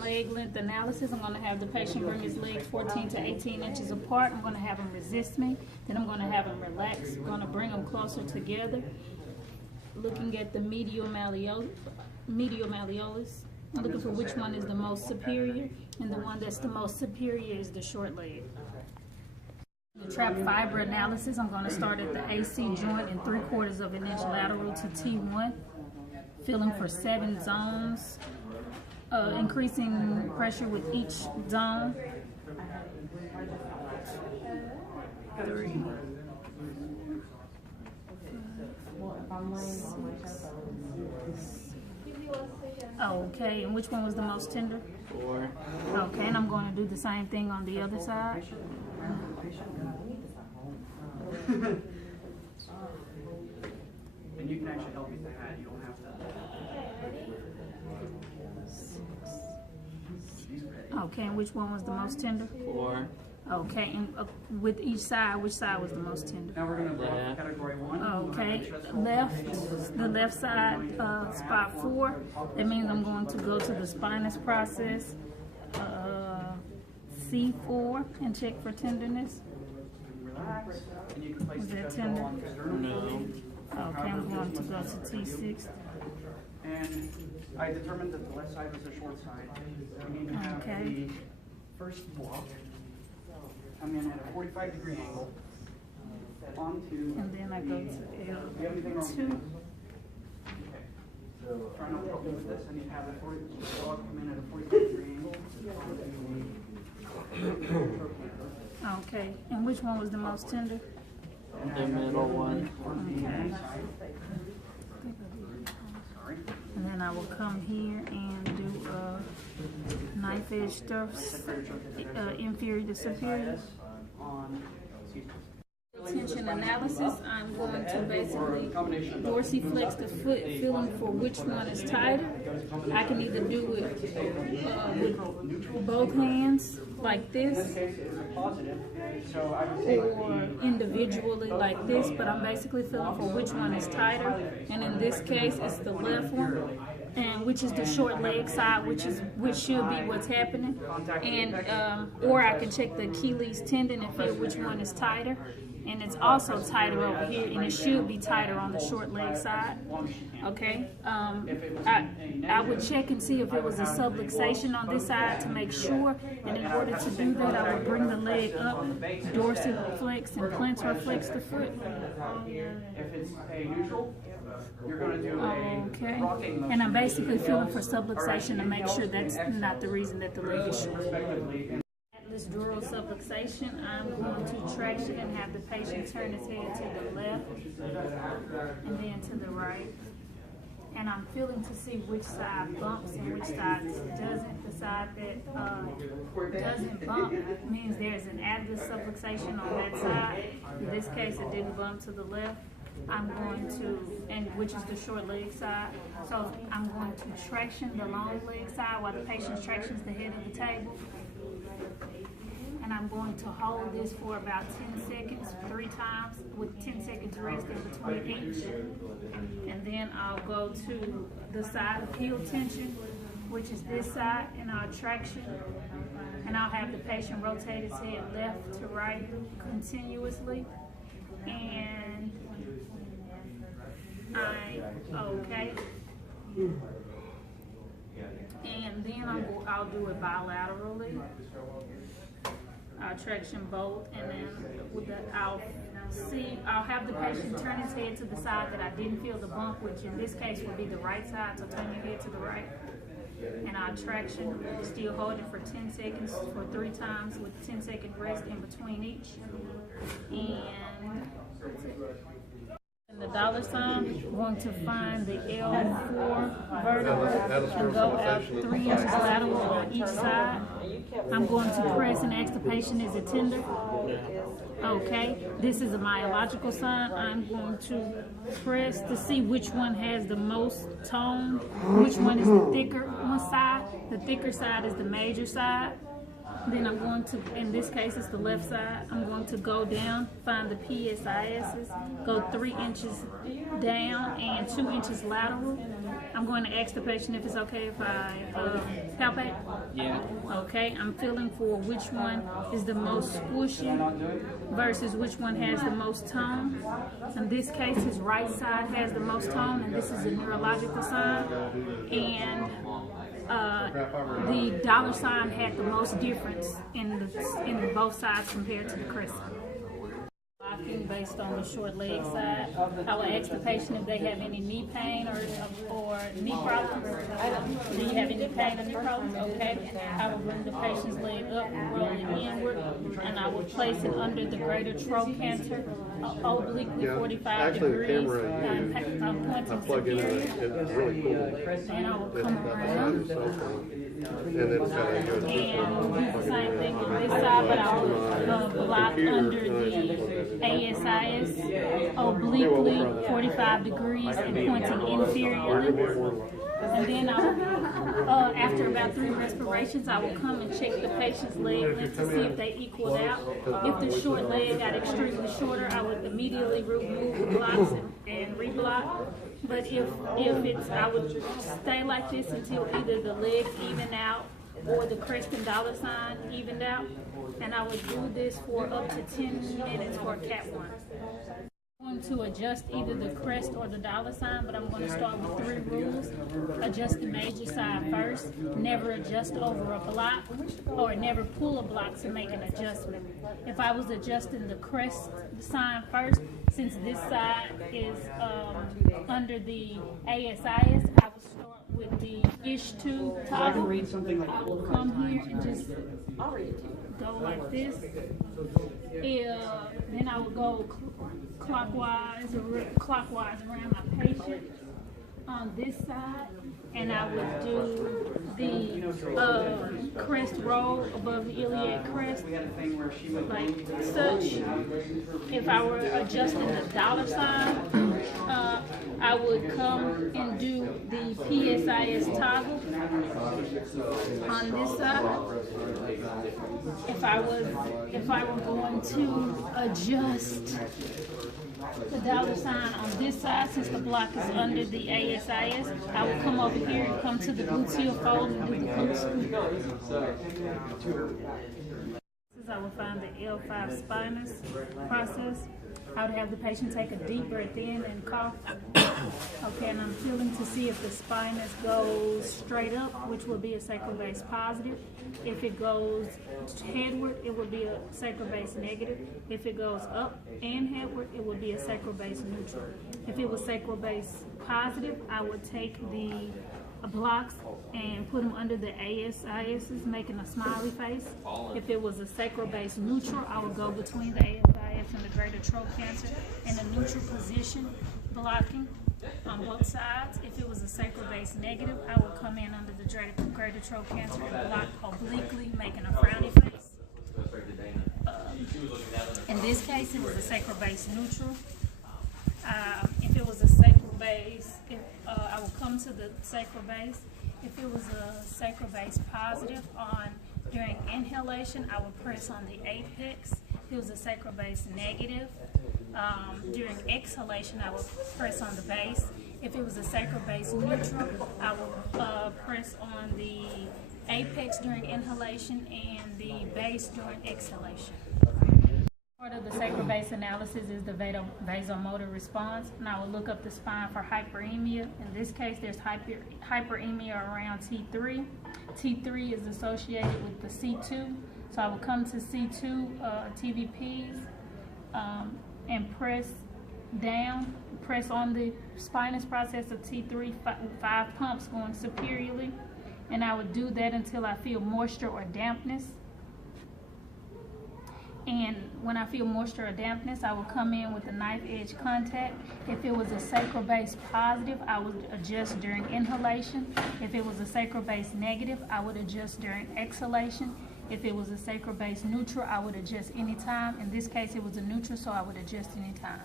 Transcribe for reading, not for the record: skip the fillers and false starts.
leg length analysis. I'm going to have the patient bring his legs 14 to 18 inches apart. I'm going to have him resist me. Then I'm going to have him relax. I'm going to bring them closer together. Looking at the medial malleolus. I'm looking for which one is the most superior, and the one that's the most superior is the short leg. The trap fiber analysis, I'm going to start at the AC joint in 3/4 of an inch lateral to T1, feeling for 7 zones, increasing pressure with each zone. 3, 6. Okay, and which one was the most tender? 4. Okay, and I'm going to do the same thing on the other side. And you can actually help with the hat, you don't have to. Okay, and which one was the most tender? 4. Okay, and with each side, which side was the most tender? Now we're going to block category 1. Okay, the left side, spot 4. That means I'm going to go to the spinous process, C4, and check for tenderness. Relax. And you can place Was the that judgment tender? along the sternum. No. Okay, I'm going to go to T6. And I determined that the left side was the short side. We need to have the first block come in at a 45-degree angle onto. And then I go to Do you have anything wrong with L2. this? Okay. Try not to help me with this. I need to have the block come in at a 45-degree angle. Okay, and which one was the most tender? The middle one. Okay. And then I will come here and do a knife edge stuffs, inferior to superior. Tension analysis, I'm going to basically dorsiflex the foot, feeling for which one is tighter. I can either do it with both hands like this, or individually like this, but I'm basically feeling for which one is tighter. And in this case, it's the left one, and which is the short leg side, which should be what's happening. And or I can check the Achilles tendon and feel which one is tighter. And it's also tighter over here, and it should be tighter on the short leg side. Okay, I would check and see if it was a subluxation on this side to make sure. And in order to do that, I would bring the leg up, dorsiflex and plantar flex the foot. If it's a neutral, you're going to do a rocking motion. And I'm basically feeling for subluxation to make sure that's not the reason that the leg is short. This dural subluxation, I'm going to traction and have the patient turn his head to the left and then to the right. And I'm feeling to see which side bumps and which side doesn't. The side that doesn't bump means there's an adverse subluxation on that side. In this case, it didn't bump to the left. I'm going to, and which is the short leg side. So I'm going to traction the long leg side while the patient tractions the head of the table. And I'm going to hold this for about 10 seconds, 3 times, with 10 seconds rest in between each. And then I'll go to the side of heel tension, which is this side, and I'll traction. And I'll have the patient rotate his head left to right continuously. And okay. And then I'll do it bilaterally. I'll traction both, and then I'll have the patient turn his head to the side that I didn't feel the bump, which in this case would be the right side, so turn your head to the right. And I'll traction, still hold it for 10 seconds for 3 times with 10-second rest in between each. And that's it. The dollar sign, I'm going to find the L4 vertebra and go out 3 inches lateral on each side. I'm going to press and ask the patient, is it tender? Okay, this is a myological sign. I'm going to press to see which one has the most tone, which one is the thicker one side. The thicker side is the major side. Then I'm going to, in this case it's the left side, I'm going to go down, find the PSISs, go 3 inches down and 2 inches lateral. I'm going to ask the patient if it's okay if I palpate. Yeah. Okay, I'm feeling for which one is the most squishy versus which one has the most tone. In this case, his right side has the most tone, and this is a neurological sign. And the dollar sign had the most difference in both sides compared to the crescent. Based on the short leg side, I will ask the patient if they have any knee pain or knee problems. Do you have any pain or knee problems? Okay. I will bring the patient's leg up, roll it inward, and I will place it under the greater trochanter, obliquely 45 degrees. I'm pointing superior. It's really cool. And I will come around. And then it's got to go And do the same thing on this side, but I will block under the ASIS obliquely 45 degrees and pointing inferiorly. And then after about 3 respirations, I will come and check the patient's leg length to see if they equal out. If the short leg got extremely shorter, I would immediately remove the blocks and reblock. But if I would stay like this until either the legs even out or the crest and dollar sign evened out. And I would do this for up to 10 minutes for cat 1. I'm going to adjust either the crest or the dollar sign, but I'm going to start with 3 rules. Adjust the major side first. Never adjust over a block, or never pull a block to make an adjustment. If I was adjusting the crest sign first, since this side is under the ASIS, I would start with the ISH2 toggle. I will come here and just go like this. Then I will go clockwise around my patient on this side, and I would do the crest roll above the iliac crest like such. If I were adjusting the dollar sign, I would come and do the PSIS toggle on this side. If I were going to adjust the dollar sign on this side, since the block is under the ASIS, I will come over here and come to the gluteal fold and do the glute scoop. I will find the L5 spinous process. I would have the patient take a deep breath in and cough. Okay, and I'm feeling to see if the spinous goes straight up, which will be a sacral base positive. If it goes headward, it will be a sacral base negative. If it goes up and headward, it will be a sacral base neutral. If it was sacral base positive, I would take the blocks and put them under the ASIS, making a smiley face. If it was a sacral base neutral, I would go between the ASIS and the greater trochanter in a neutral position, blocking on both sides. If it was a sacral base negative, I would come in under the greater trochanter and block obliquely, making a frowny face. In this case, it was a sacral base neutral. If it was a sacral base, I will come to the sacral base. If it was a sacral base positive during inhalation, I would press on the apex. If it was a sacral base negative, during exhalation, I would press on the base. If it was a sacral base neutral, I would press on the apex during inhalation and the base during exhalation. Part of the sacral base analysis is the vasomotor response, and I will look up the spine for hyperemia. In this case, there's hyperemia around T3. T3 is associated with the C2, so I will come to C2 TVPs and press down, press on the spinous process of T3, 5 pumps going superiorly, and I would do that until I feel moisture or dampness. And when I feel moisture or dampness, I will come in with a knife edge contact. If it was a sacral base positive, I would adjust during inhalation. If it was a sacral base negative, I would adjust during exhalation. If it was a sacral base neutral, I would adjust anytime. In this case, it was a neutral, so I would adjust anytime.